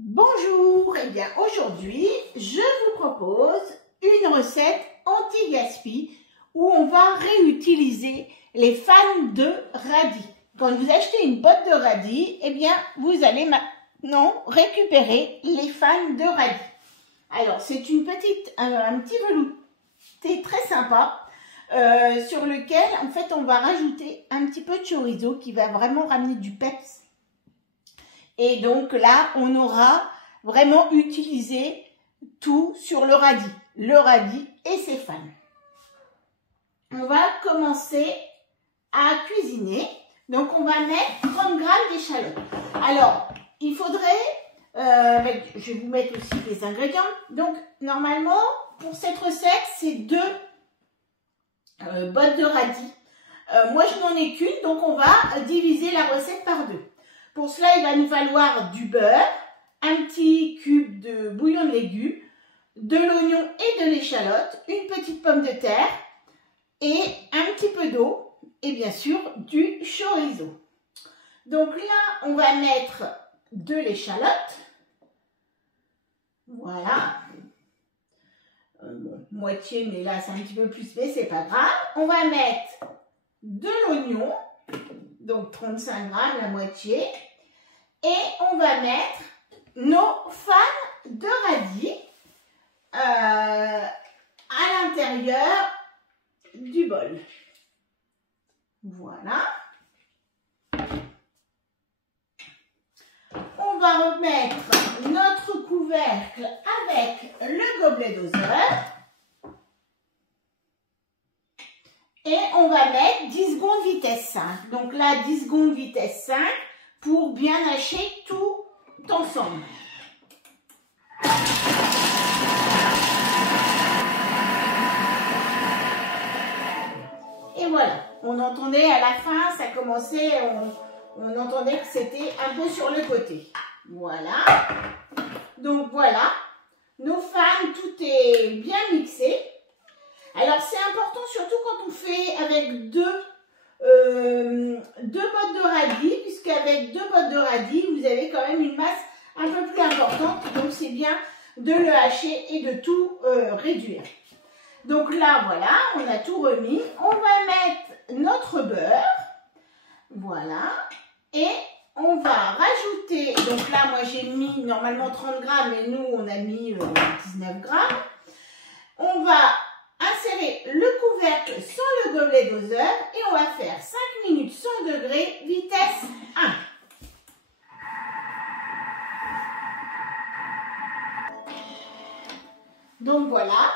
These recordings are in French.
Bonjour, et bien aujourd'hui je vous propose une recette anti-gaspi où on va réutiliser les fans de radis. Quand vous achetez une botte de radis, et bien vous allez maintenant récupérer les fans de radis. Alors c'est un petit velouté très sympa sur lequel en fait on va rajouter un petit peu de chorizo qui va vraiment ramener du peps. Et donc là, on aura vraiment utilisé tout sur le radis et ses fans. On va commencer à cuisiner. Donc, on va mettre 30 g d'échalotes. Alors, il faudrait, je vais vous mettre aussi les ingrédients. Donc, normalement, pour cette recette, c'est 2 bottes de radis. Moi, je n'en ai qu'une, donc on va diviser la recette par 2. Pour cela, il va nous falloir du beurre, un petit cube de bouillon de légumes, de l'oignon et de l'échalote, une petite pomme de terre et un petit peu d'eau et bien sûr du chorizo. Donc là, on va mettre de l'échalote. Voilà. Bon, moitié, mais là, c'est un petit peu plus, mais c'est pas grave. On va mettre de l'oignon, donc 35 g, la moitié. Et on va mettre nos fans de radis à l'intérieur du bol. Voilà. On va remettre notre couvercle avec le gobelet doseur. Et on va mettre 10 secondes vitesse 5. Donc là, 10 secondes vitesse 5. Pour bien hacher tout ensemble. Et voilà, on entendait à la fin, ça commençait, on entendait que c'était un peu sur le côté. Voilà. Donc voilà, nos fans, tout est bien mixé. Alors c'est important, surtout quand on fait avec deux bottes de radis, puisqu'avec 2 bottes de radis, vous avez quand même une masse un peu plus importante, donc c'est bien de le hacher et de tout réduire. Donc là, voilà, on a tout remis. On va mettre notre beurre, voilà, et on va rajouter, donc là, moi j'ai mis normalement 30 g, mais nous, on a mis 19 g. On va insérer le couvercle sur le gobelet doseur et on va faire 5 minutes 100 degrés, vitesse 1. Donc voilà,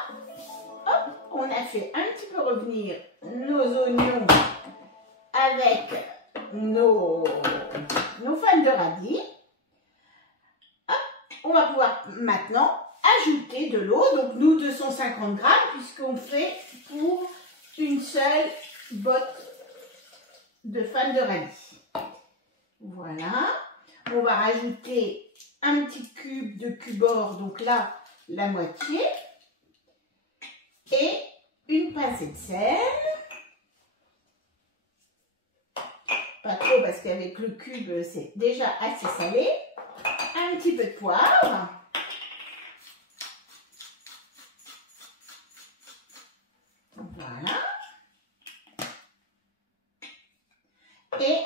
hop, on a fait un petit peu revenir nos oignons avec nos fans de radis. Hop, on va pouvoir maintenant ajouter de l'eau, donc nous 250 g, puisqu'on fait pour une seule botte de fans de radis. Voilà, on va rajouter un petit cube de cubord, donc là la moitié, et une pincée de sel, pas trop parce qu'avec le cube c'est déjà assez salé, un petit peu de poivre. Voilà. Et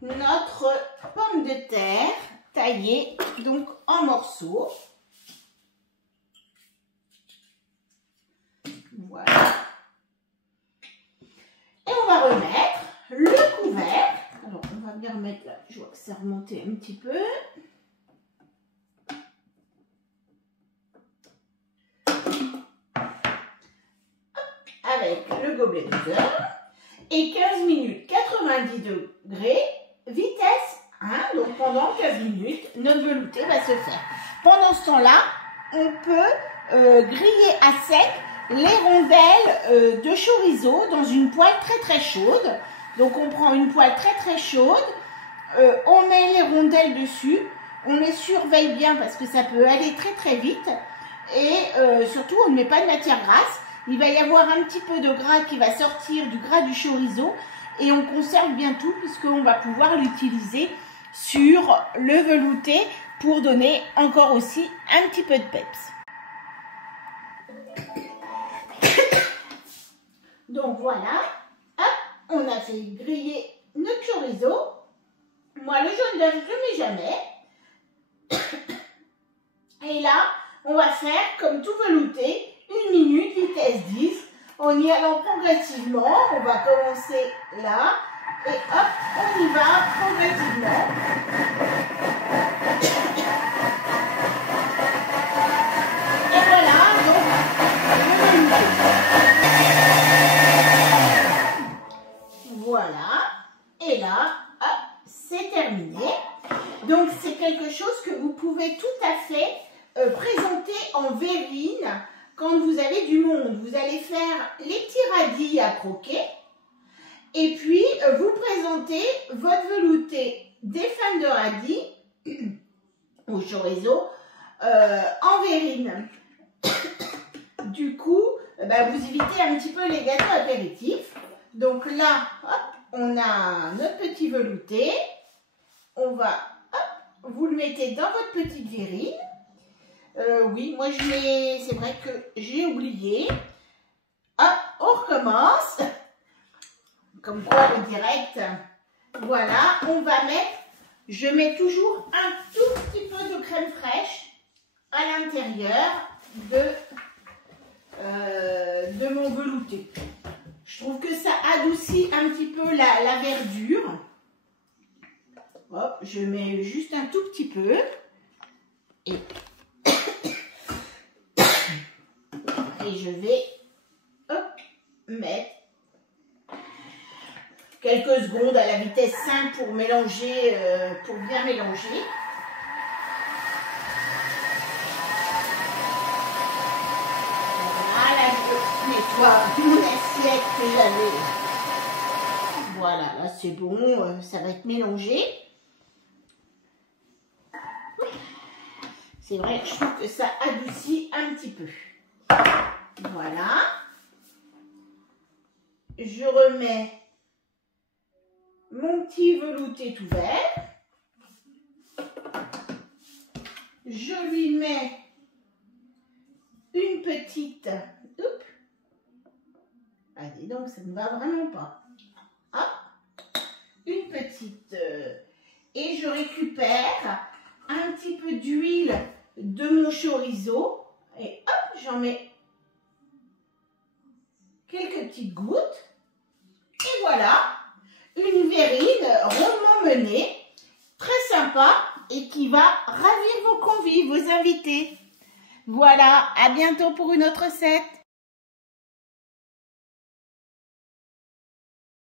notre pomme de terre taillée donc en morceaux. Voilà. Et on va remettre le couvercle. Alors on va bien remettre là, je vois que c'est remonté un petit peu. Avec le gobelet doseur et 15 minutes 90 degrés, vitesse 1, donc pendant 15 minutes, notre velouté va se faire. Pendant ce temps-là, on peut griller à sec les rondelles de chorizo dans une poêle très chaude. Donc on prend une poêle très chaude, on met les rondelles dessus, on les surveille bien parce que ça peut aller très vite et surtout on ne met pas de matière grasse. Il va y avoir un petit peu de gras qui va sortir du gras du chorizo et on conserve bien tout puisqu'on va pouvoir l'utiliser sur le velouté pour donner encore aussi un petit peu de peps. Donc voilà, hop, on a fait griller notre chorizo. Moi, le jaune d'œuf, je ne le mets jamais. Et là, on va faire comme tout velouté, 1 minute, vitesse 10, en y allant progressivement. On va commencer là, et hop, on y va progressivement. Et voilà, donc, le velouté. Voilà, et là, hop, c'est terminé. Donc, c'est quelque chose que vous pouvez tout à fait présenter en verrine quand vous avez du monde. Vous allez faire les petits radis à croquer et puis vous présentez votre velouté des fans de radis au chorizo en verrine. Du coup, vous évitez un petit peu les gâteaux apéritifs. Donc là, hop, on a notre petit velouté. On va, hop, vous le mettez dans votre petite verrine. Oui, moi c'est vrai que j'ai oublié. Hop, on recommence. Comme quoi le direct. Voilà, on va mettre, je mets toujours un tout petit peu de crème fraîche à l'intérieur de mon velouté. Je trouve que ça adoucit un petit peu la verdure. Hop, je mets juste un tout petit peu. Et je vais hop, mettre quelques secondes à la vitesse 5 pour mélanger, pour bien mélanger. Voilà, je nettoie mon assiette que j'avais. Voilà, là c'est bon, ça va être mélangé. C'est vrai, je trouve que ça adoucit un petit peu. Voilà. Je remets mon petit velouté tout vert. Je lui mets une petite... Oups. Ah, dis donc, ça ne va vraiment pas. Hop. Une petite... et je récupère un petit peu d'huile de mon chorizo. Et hop, j'en mets quelques petites gouttes. Et voilà, une verrine rondement menée, très sympa et qui va ravir vos convives, vos invités. Voilà, à bientôt pour une autre recette.